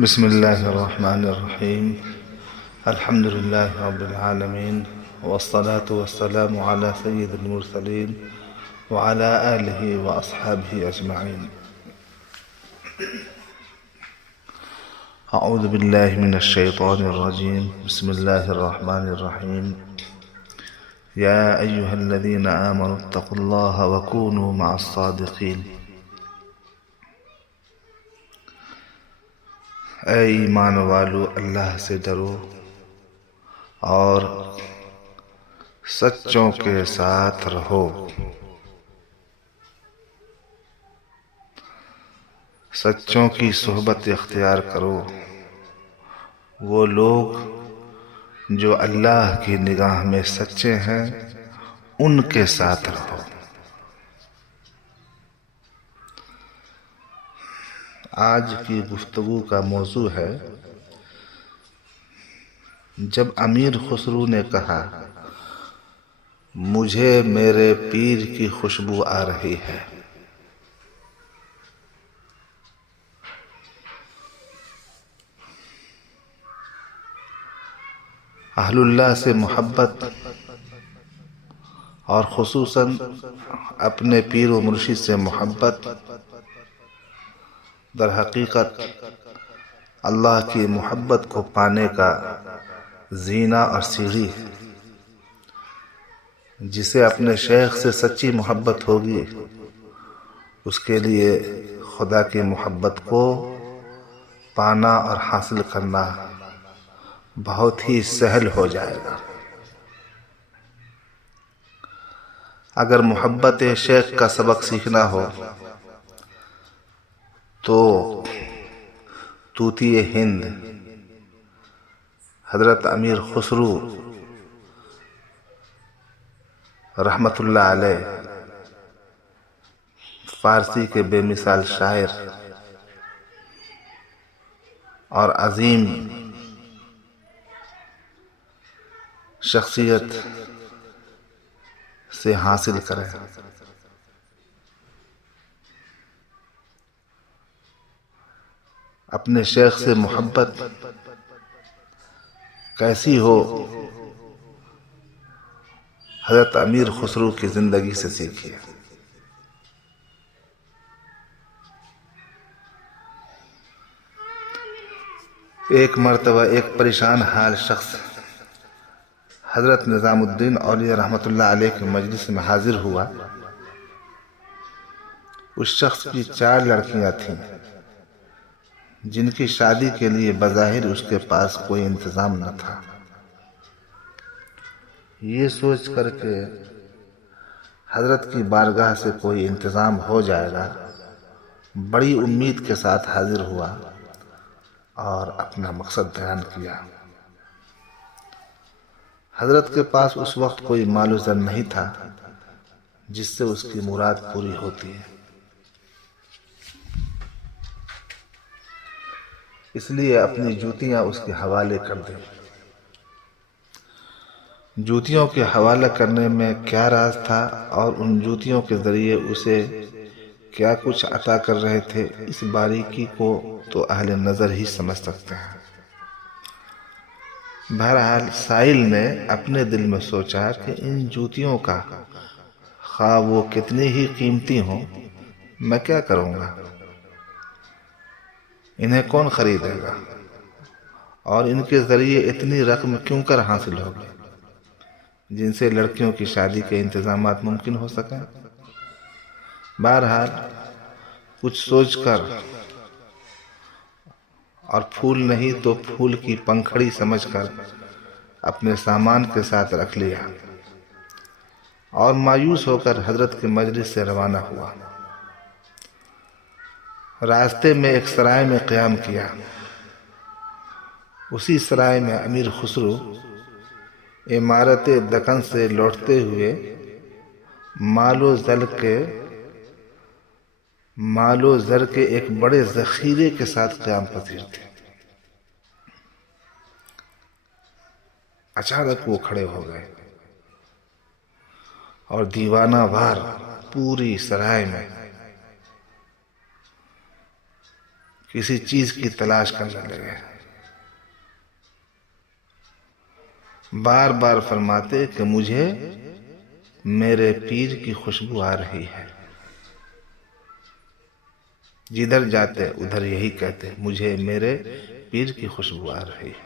بسم الله الرحمن الرحيم. الحمد لله رب العالمين، والصلاة والسلام على سيد المرسلين وعلى آله وأصحابه أجمعين. أعوذ بالله من الشيطان الرجيم. بسم الله الرحمن الرحيم. يا أيها الذين آمنوا اتقوا الله وكونوا مع الصادقين. اے ایمان والو، اللہ سے ڈرو اور سچوں کے ساتھ رہو۔ سچوں کی صحبت اختیار کرو، وہ لوگ جو اللہ کی نگاہ میں سچے ہیں ان کے ساتھ رہو۔ آج کی گفتگو کا موضوع ہے، جب امیر خسرو نے کہا مجھے میرے پیر کی خوشبو آ رہی ہے۔ اہل اللہ سے محبت اور خصوصاً اپنے پیر و مرشد سے محبت در حقیقت اللہ کی محبت کو پانے کا زینہ اور سیڑھی ہے۔ جسے اپنے شیخ سے سچی محبت ہوگی اس کے لیے خدا کی محبت کو پانا اور حاصل کرنا بہت ہی سہل ہو جائے گا۔ اگر محبت شیخ کا سبق سیکھنا ہو تو طوطی ہند حضرت امیر خسرو رحمت اللہ علیہ، فارسی کے بے مثال شاعر اور عظیم شخصیت سے حاصل کریں۔ اپنے شیخ سے محبت کیسی ہو حضرت امیر خسرو کی زندگی سے سیکھیے۔ ایک مرتبہ ایک پریشان حال شخص حضرت نظام الدین اولیاء رحمت اللہ علیہ کی مجلس میں حاضر ہوا۔ اس شخص کی 4 لڑکیاں تھیں جن کی شادی کے لیے بظاہر اس کے پاس کوئی انتظام نہ تھا۔ یہ سوچ کر کہ حضرت کی بارگاہ سے کوئی انتظام ہو جائے گا، بڑی امید کے ساتھ حاضر ہوا اور اپنا مقصد بیان کیا۔ حضرت کے پاس اس وقت کوئی مال و زر نہیں تھا جس سے اس کی مراد پوری ہوتی ہے، اس لیے اپنی جوتیاں اس کے حوالے کر دیں۔ جوتیوں کے حوالہ کرنے میں کیا راز تھا اور ان جوتیوں کے ذریعے اسے کیا کچھ عطا کر رہے تھے، اس باریکی کو تو اہل نظر ہی سمجھ سکتے ہیں۔ بہرحال سائل نے اپنے دل میں سوچا کہ ان جوتیوں کا خواہ وہ کتنی ہی قیمتی ہوں میں کیا کروں گا، انہیں کون خریدے گا اور ان کے ذریعے اتنی رقم کیوں کر حاصل ہوگی جن سے لڑکیوں کی شادی کے انتظامات ممکن ہو سکیں۔ بہرحال کچھ سوچ کر اور پھول نہیں تو پھول کی پنکھڑی سمجھ کر اپنے سامان کے ساتھ رکھ لیا اور مایوس ہو کر حضرت کے مجلس سے روانہ ہوا۔ راستے میں ایک سرائے میں قیام کیا۔ اسی سرائے میں امیر خسرو عمارت دکن سے لوٹتے ہوئے مال و زر کے ایک بڑے ذخیرے کے ساتھ قیام پذیر تھے۔ اچانک وہ کھڑے ہو گئے اور دیوانہ وار پوری سرائے میں کسی چیز کی تلاش کرنے لگے۔ بار بار فرماتے کہ مجھے میرے پیر کی خوشبو آ رہی ہے۔ جدھر جاتے ادھر یہی کہتے، مجھے میرے پیر کی خوشبو آ رہی ہے۔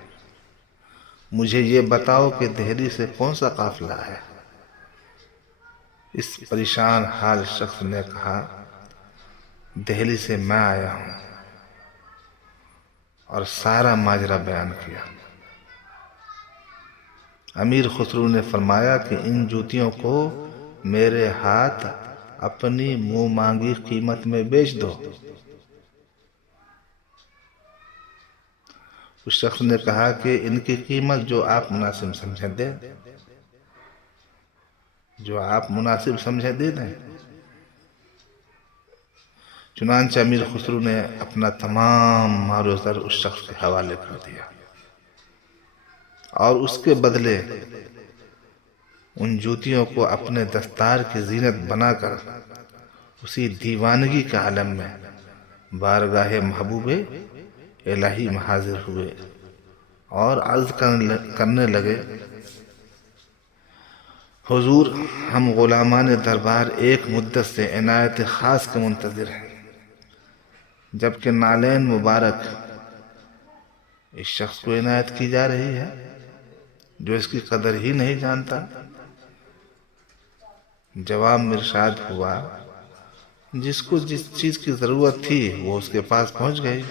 مجھے یہ بتاؤ کہ دہلی سے کون سا قافلہ ہے؟ اس پریشان حال شخص نے کہا، دہلی سے میں آیا ہوں، اور سارا ماجرا بیان کیا۔ امیر خسرو نے فرمایا کہ ان جوتیوں کو میرے ہاتھ اپنی منہ مانگی قیمت میں بیچ دو۔ اس شخص نے کہا کہ ان کی قیمت جو آپ مناسب سمجھیں دیں، جو آپ مناسب سمجھیں دے دیں۔ چنانچہ امیر خسرو نے اپنا تمام مال و زر اس شخص کے حوالے کر دیا، اور اس کے بدلے ان جوتیوں کو اپنے دستار کی زینت بنا کر اسی دیوانگی کے عالم میں بارگاہ محبوب الہی میں حاضر ہوئے اور عرض کرنے لگے، حضور، ہم غلامان دربار ایک مدت سے عنایت خاص کے منتظر ہیں، جبکہ نالین مبارک اس شخص کو عنایت کی جا رہی ہے جو اس کی قدر ہی نہیں جانتا۔ جواب میں ارشاد ہوا، جس کو جس چیز کی ضرورت تھی وہ اس کے پاس پہنچ گئی۔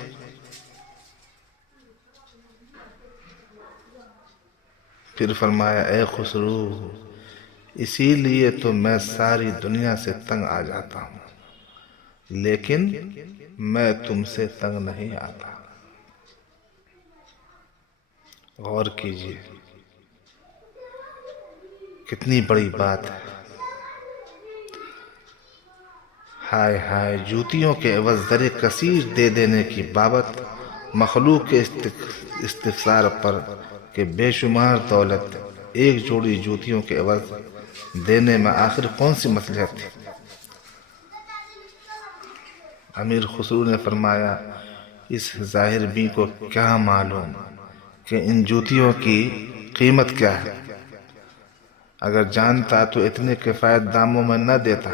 پھر فرمایا، اے خسرو، اسی لیے تو میں ساری دنیا سے تنگ آ جاتا ہوں، لیکن میں تم سے تنگ نہیں آتا۔ غور کیجئے، کتنی بڑی بات ہے۔ ہائے ہائے، جوتیوں کے عوض زر کثیر دے دینے کی بابت مخلوق کے استفسار پر کہ بے شمار دولت ایک جوڑی جوتیوں کے عوض دینے میں آخر کون سی مصلحت تھی؟ امیر خسرو نے فرمایا، اس ظاہر بین کو کیا معلوم کہ ان جوتیوں کی قیمت کیا ہے؟ اگر جانتا تو اتنے کفایت داموں میں نہ دیتا۔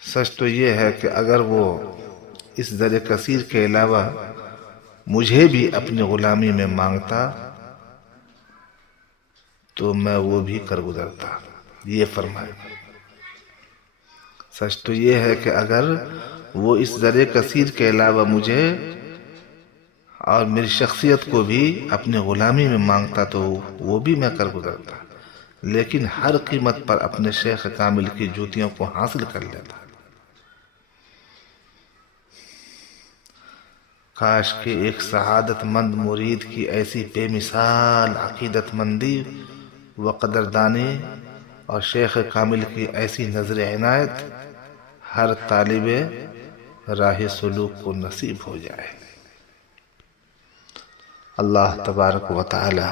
سچ تو یہ ہے کہ اگر وہ اس زر کثیر کے علاوہ مجھے بھی اپنی غلامی میں مانگتا تو میں وہ بھی کر گزرتا۔ یہ فرمایا، سچ تو یہ ہے کہ اگر وہ اس زر کثیر کے علاوہ مجھے اور میری شخصیت کو بھی اپنی غلامی میں مانگتا تو وہ بھی میں کر گزرتا، لیکن ہر قیمت پر اپنے شیخ کامل کی جوتیوں کو حاصل کر لیتا۔ کاش کہ ایک سعادت مند مرید کی ایسی بے مثال عقیدت مندی و قدردانی اور شیخ کامل کی ایسی نظر عنایت ہر طالب راہ سلوک کو نصیب ہو جائے۔ اللہ تبارک و تعالی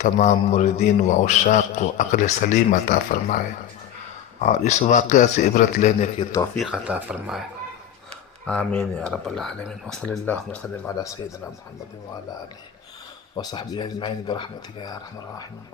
تمام مریدین و عشاق کو عقل سلیم عطا فرمائے اور اس واقعہ سے عبرت لینے کی توفیق عطا فرمائے۔ آمین یا رب العالمین۔ وصلی اللہ وسلم علی سیدنا محمد وعلی آلہ وصحبہ اجمعین برحمتک یا ارحم الراحمین۔